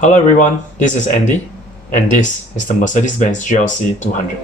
Hello everyone, this is Andy, and this is the Mercedes-Benz GLC 200.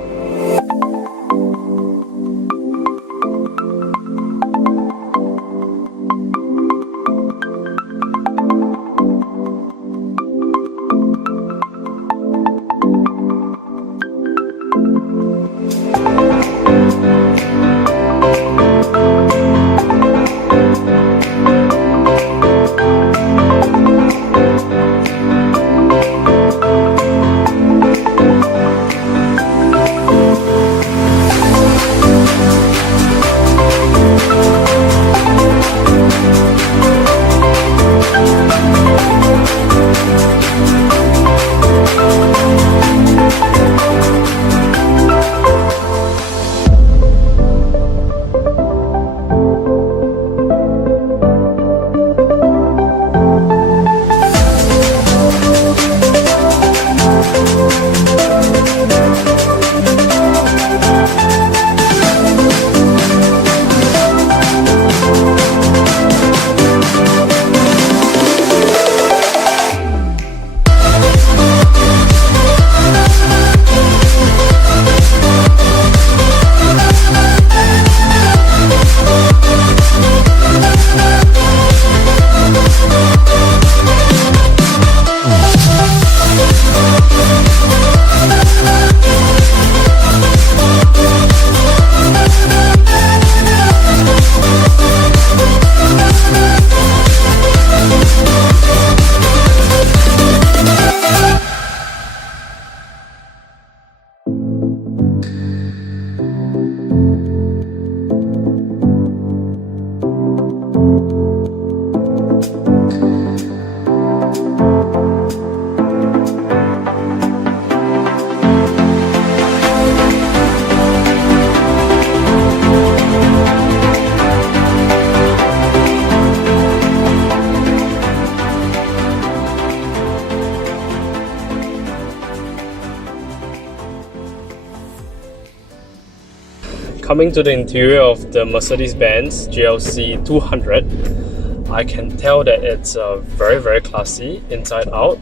Coming to the interior of the Mercedes-Benz GLC 200, I can tell that it's very classy inside out.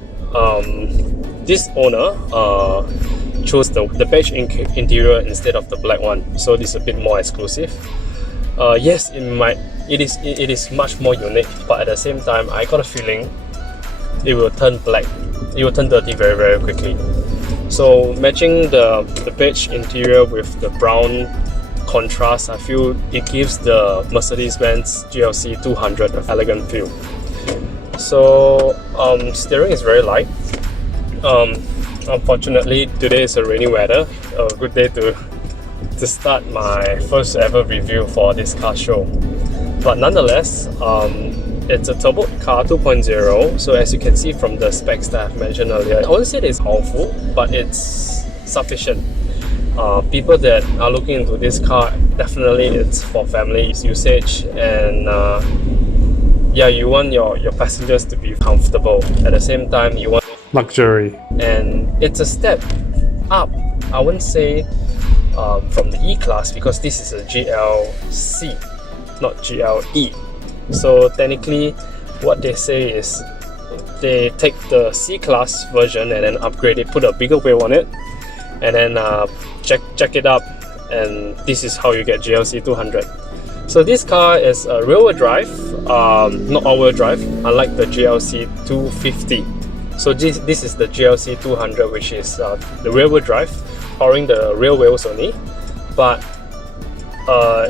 This owner chose the beige interior instead of the black one, so this is a bit more exclusive. Yes, it is much more unique, but at the same time, I got a feeling it will turn black. It will turn dirty very quickly. So matching the beige interior with the brown contrast, I feel it gives the Mercedes-Benz GLC 200 an elegant feel. So steering is very light. Unfortunately, today is a rainy weather. A good day to start my first ever review for this car show. But nonetheless, it's a turbo car 2.0. So as you can see from the specs that I've mentioned earlier, I wouldn't say it's powerful, but it's sufficient. People that are looking into this car, definitely it's for family usage, and yeah, you want your passengers to be comfortable. At the same time, you want luxury, and it's a step up. I wouldn't say from the E-Class, because this is a GLC, not GLE. So technically, what they say is they take the C-Class version and then upgrade it, put a bigger wheel on it, and then check it up, and this is how you get GLC 200. So this car is a rear-wheel drive, not all-wheel drive, unlike the GLC 250. So this is the GLC 200, which is the rear-wheel drive, powering the rear wheels only, but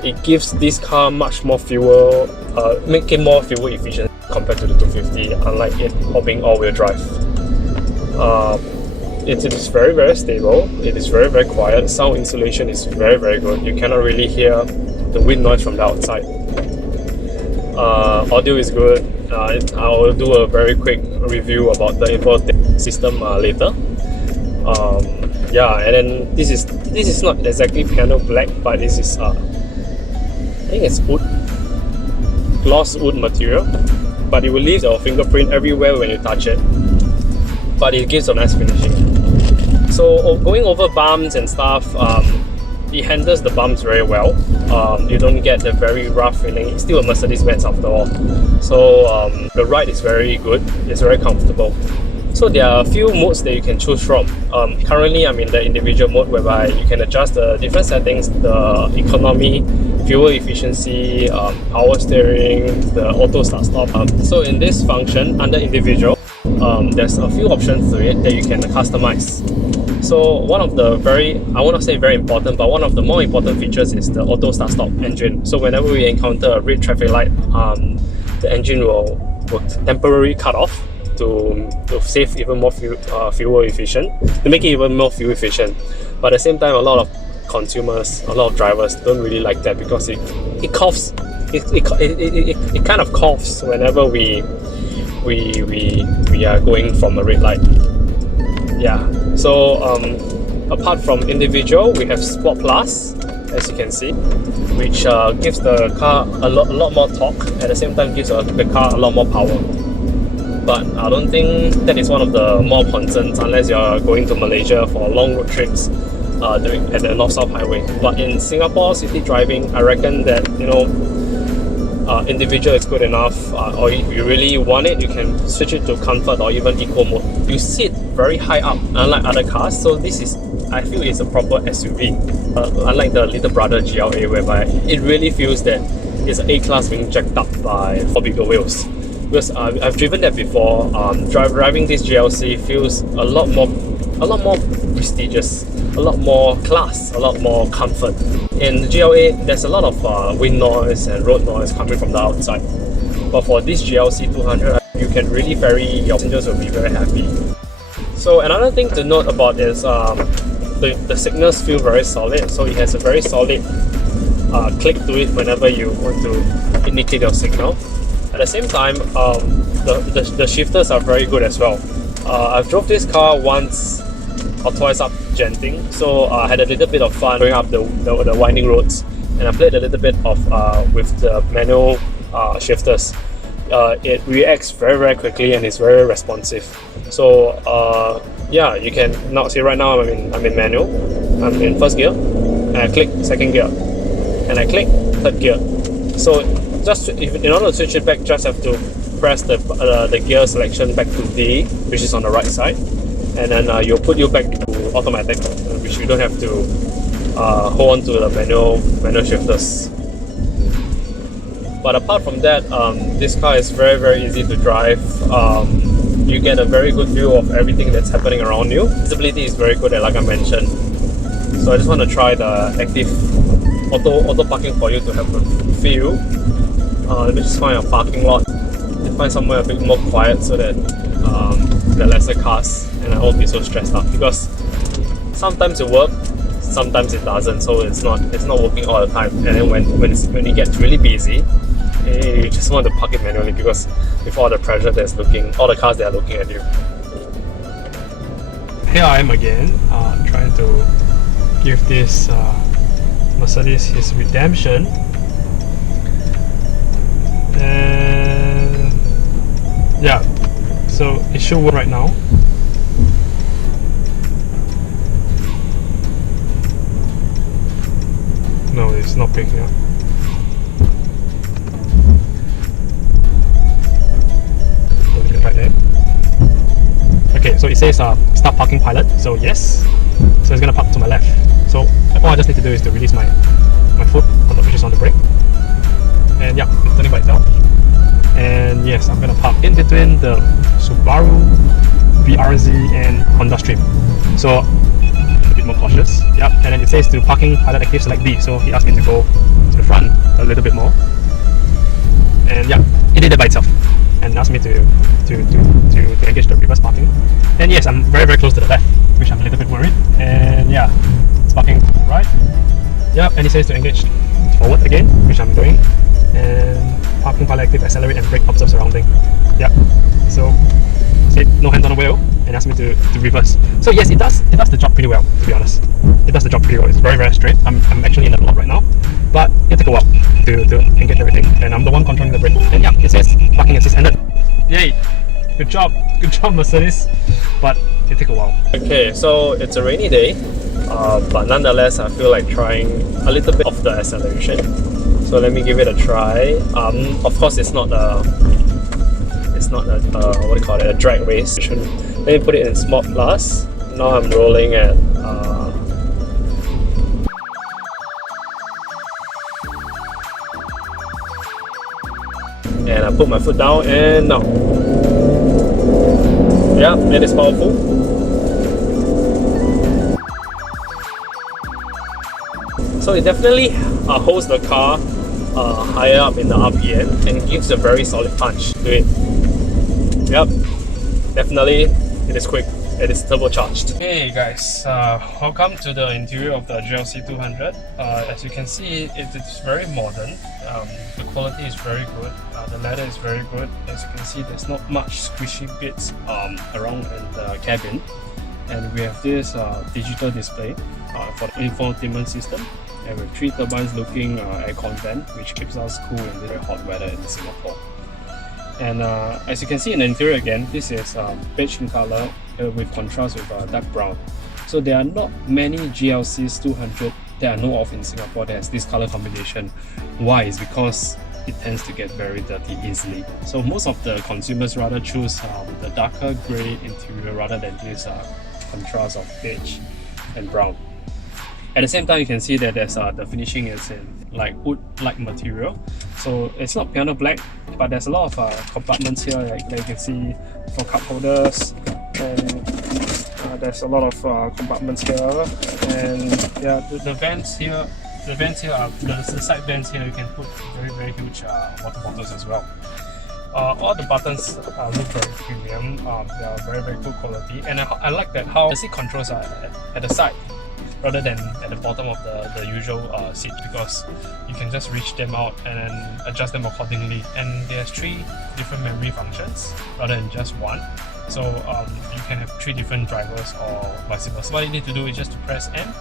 it gives this car much more fuel, make it more fuel efficient compared to the 250, unlike it being all-wheel drive. It is very stable. It is very quiet. Sound insulation is very good. You cannot really hear the wind noise from the outside. Audio is good. I will do a very quick review about the infotainment system later. Yeah, and then this is not exactly piano black, but this is I think it's wood, gloss wood material, but it will leave your fingerprint everywhere when you touch it. But it gives a nice finishing. So going over bumps and stuff, it handles the bumps very well. You don't get the very rough feeling. It's still a Mercedes-Benz after all. So the ride is very good. It's very comfortable. So there are a few modes that you can choose from. Currently I'm in the individual mode whereby you can adjust the different settings, the economy, fuel efficiency, power steering, the auto start stop. So in this function under individual, there's a few options to it that you can customize. So one of the I want to say very important, but one of the more important features is the auto start stop engine. So whenever we encounter a red traffic light, the engine will temporarily cut off to save even more fuel efficient, to make it even more fuel efficient. But at the same time, a lot of consumers, a lot of drivers don't really like that because it coughs. It kind of coughs whenever we are going from a red light. Yeah. So apart from individual, we have Sport Plus, as you can see, which gives the car a lot more torque. At the same time, gives the car a lot more power. But I don't think that is one of the more concerns unless you're going to Malaysia for long road trips at the North-South Highway. But in Singapore city driving, I reckon that individual is good enough, or if you really want it, you can switch it to comfort or even eco mode. You sit very high up, unlike other cars, so this is, I feel, is a proper SUV, unlike the little brother GLA, whereby it really feels that it's an A-class being jacked up by 4 bigger wheels. Because I've driven that before. Driving this GLC feels a lot more prestigious, a lot more class, a lot more comfort. In the GLA, there's a lot of wind noise and road noise coming from the outside. But for this GLC 200, you can really your passengers will be very happy. So another thing to note about is the signals feel very solid. So it has a very solid click to it whenever you want to indicate your signal. At the same time, the shifters are very good as well. I've drove this car once or twice up Genting, so I had a little bit of fun going up the winding roads, and I played a little bit of with the manual shifters. It reacts very quickly and is very responsive. So yeah, you can now see right now I'm in manual. I'm in first gear, and I click second gear, and I click third gear. So in order to switch it back, just have to press the gear selection back to D, which is on the right side, and then you'll put you back to automatic, which you don't have to hold on to the manual shifters. But apart from that, this car is very easy to drive. You get a very good view of everything that's happening around you. Visibility is very good, like I mentioned. So I just want to try the active auto parking for you to have a feel. Let me just find a parking lot, find somewhere a bit more quiet so that there are lesser cars and I won't be so stressed out, because sometimes it works, sometimes it doesn't, so it's not working all the time. And then when it gets really busy, you just want to park it manually, because with all the pressure all the cars that are looking at you. Here I am again, trying to give this Mercedes his redemption. And yeah, so it should work right now. No, it's not picking up. Right there. Okay, so it says start parking pilot, so yes. So it's gonna park to my left. So all I just need to do is to release my foot, which is on the brake. And yeah, it's turning by itself. And yes, I'm gonna park in between the Subaru, BRZ and Honda Stream. So a bit more cautious. Yep, and then it says to parking pilot active select B. So he asked me to go to the front a little bit more. And yeah, it did it by itself. And asked me to engage the reverse parking. And yes, I'm very close to the left, which I'm a little bit worried. And yeah, it's parking to the right. Yep, and it says to engage forward again, which I'm doing. And parking pilot active, accelerate and brake, observe surrounding. Yep. So say no hands on the wheel and asked me to reverse. So yes, it does the job pretty well, to be honest. It does the job pretty well. It's very straight. I'm actually in the lot right now, but it took a while to engage everything, and I'm the one controlling the brake. And yeah, it says parking assist ended. Yay! Good job Mercedes. But it took a while. Okay, so it's a rainy day, but nonetheless I feel like trying a little bit of the acceleration. So let me give it a try. Of course, it's not a what do you call it, a drag race. Let me put it in Smart Plus. Now I'm rolling at and I put my foot down, and now, yeah, it is powerful. So it definitely holds the car higher up in the RPM and gives a very solid punch to it. Yep, definitely it is quick. It is turbocharged. Hey guys, welcome to the interior of the GLC 200. As you can see, it is very modern. The quality is very good. The leather is very good. As you can see, there's not much squishy bits around in the cabin. And we have this digital display for the infotainment system. And with 3 turbines looking aircon vent, which keeps us cool in the very hot weather in Singapore. And as you can see in the interior again, this is beige in color with contrast with dark brown. So there are not many GLCs 200 that I know of in Singapore that has this color combination. Why? Is because it tends to get very dirty easily. So most of the consumers rather choose the darker grey interior rather than this contrast of beige and brown. At the same time, you can see that there's the finishing is in like wood-like material. So it's not piano black, but there's a lot of compartments here, like you can see for cup holders, and there's a lot of compartments here. And yeah, the vents here, the side vents here, you can put very huge water bottles as well. All the buttons look very premium. They are very good quality, and I like that how the seat controls are at the side rather than at the bottom of the usual seat, because you can just reach them out and then adjust them accordingly. And there's 3 different memory functions rather than just one. So you can have 3 different drivers or vice versa. What you need to do is just to press N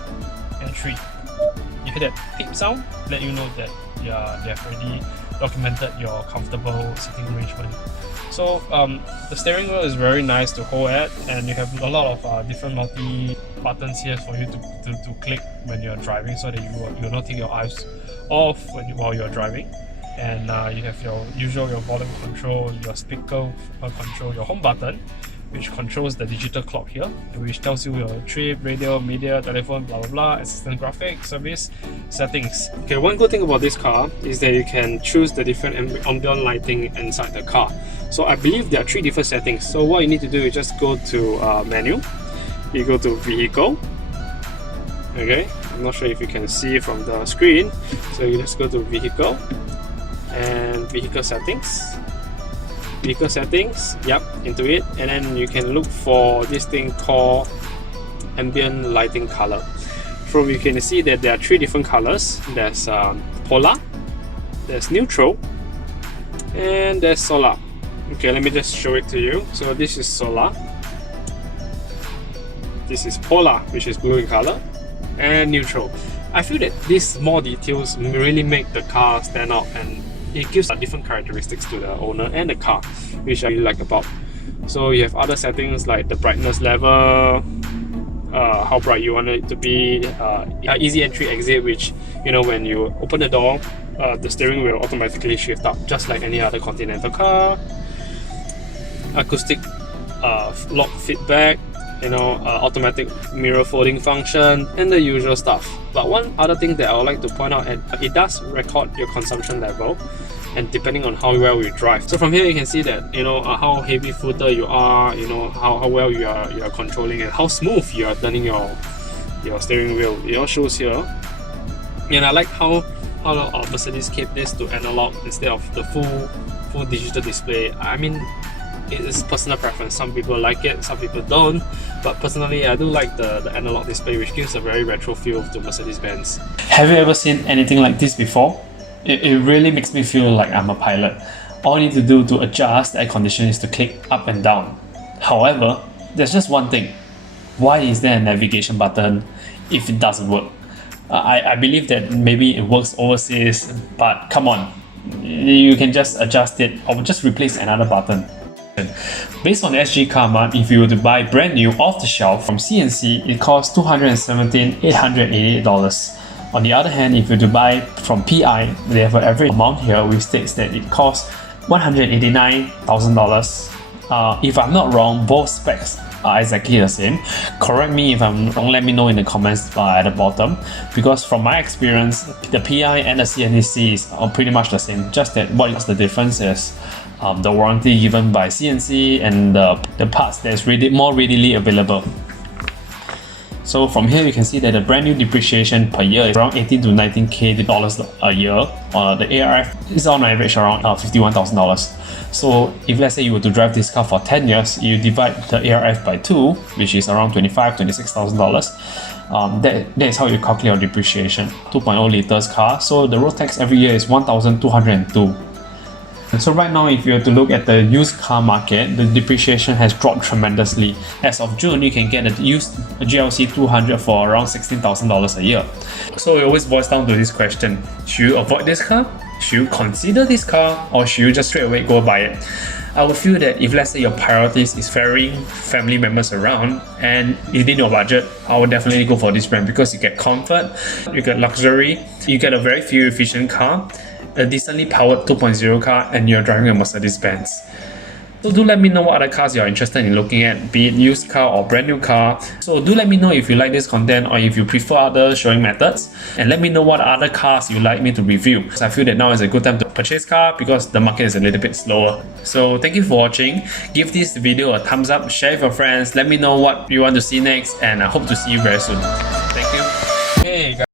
and 3. You hear that beep sound, let you know that they have already documented your comfortable sitting arrangement. So the steering wheel is very nice to hold at, and you have a lot of different multi buttons here for you to click when you're driving, so that you will not take your eyes off while you're driving. And you have your volume control, your speaker control, your home button, which controls the digital clock here, which tells you your trip, radio, media, telephone, blah blah blah, assistant graphics, service, settings. Okay, one good thing about this car is that you can choose the different ambient lighting inside the car. So I believe there are 3 different settings. So what you need to do is just go to menu, you go to vehicle. Okay, I'm not sure if you can see from the screen. So you just go to vehicle and vehicle settings. Vehicle settings, yep, into it, and then you can look for this thing called ambient lighting color. From you can see that there are 3 different colors. There's polar, there's neutral, and there's solar. Okay, let me just show it to you. So this is solar, this is polar, which is blue in color, and neutral. I feel that these small details really make the car stand out, and it gives different characteristics to the owner and the car, which I really like about. So you have other settings like the brightness level, how bright you want it to be, easy entry exit, which, you know, when you open the door, the steering will automatically shift up just like any other Continental car, acoustic lock feedback, you know, automatic mirror folding function, and the usual stuff. But one other thing that I would like to point out, it does record your consumption level, and depending on how well you drive. So from here you can see that, you know, how heavy footer you are, you know, how well you are controlling, and how smooth you are turning your steering wheel. It all shows here. And I like how Mercedes kept this to analog instead of the full digital display. I mean, it is personal preference. Some people like it, some people don't. But personally, I do like the analog display, which gives a very retro feel to Mercedes-Benz. Have you ever seen anything like this before? It really makes me feel like I'm a pilot. All I need to do to adjust the air conditioning is to click up and down. However, there's just one thing. Why is there a navigation button if it doesn't work? I believe that maybe it works overseas, but come on, you can just adjust it or just replace another button. Based on the SgCar mart, if you were to buy brand new off the shelf from CNC, it costs $217,888. On the other hand, if you were to buy from PI, they have an average amount here which states that it costs $189,000. If I'm not wrong, both specs are exactly the same. Correct me if I'm wrong, let me know in the comments at the bottom, because from my experience, the PI and the CNCs are pretty much the same, just that what's the difference is the warranty given by CNC and the parts that is more readily available. So from here you can see that the brand new depreciation per year is around 18 to 19k dollars a year. The ARF is on average around $51,000. So if let's say you were to drive this car for 10 years, you divide the ARF by 2, which is around $26,000. That is how you calculate your depreciation. 2.0 liters car, so the road tax every year is 1,202. So right now, if you were to look at the used car market, the depreciation has dropped tremendously. As of June, you can get a used GLC 200 for around $16,000 a year. So it always boils down to this question: should you avoid this car? Should you consider this car? Or should you just straight away go buy it? I would feel that if let's say your priorities is ferrying family members around and within your budget, I would definitely go for this brand, because you get comfort, you get luxury, you get a very fuel efficient car, a decently powered 2.0 car, and you're driving a Mercedes-Benz. So do let me know what other cars you're interested in looking at, be it used car or brand new car. So do let me know if you like this content or if you prefer other showing methods, and let me know what other cars you'd like me to review. So I feel that now is a good time to purchase car because the market is a little bit slower. So thank you for watching. Give this video a thumbs up, share with your friends, let me know what you want to see next, and I hope to see you very soon. Thank you. Hey guys.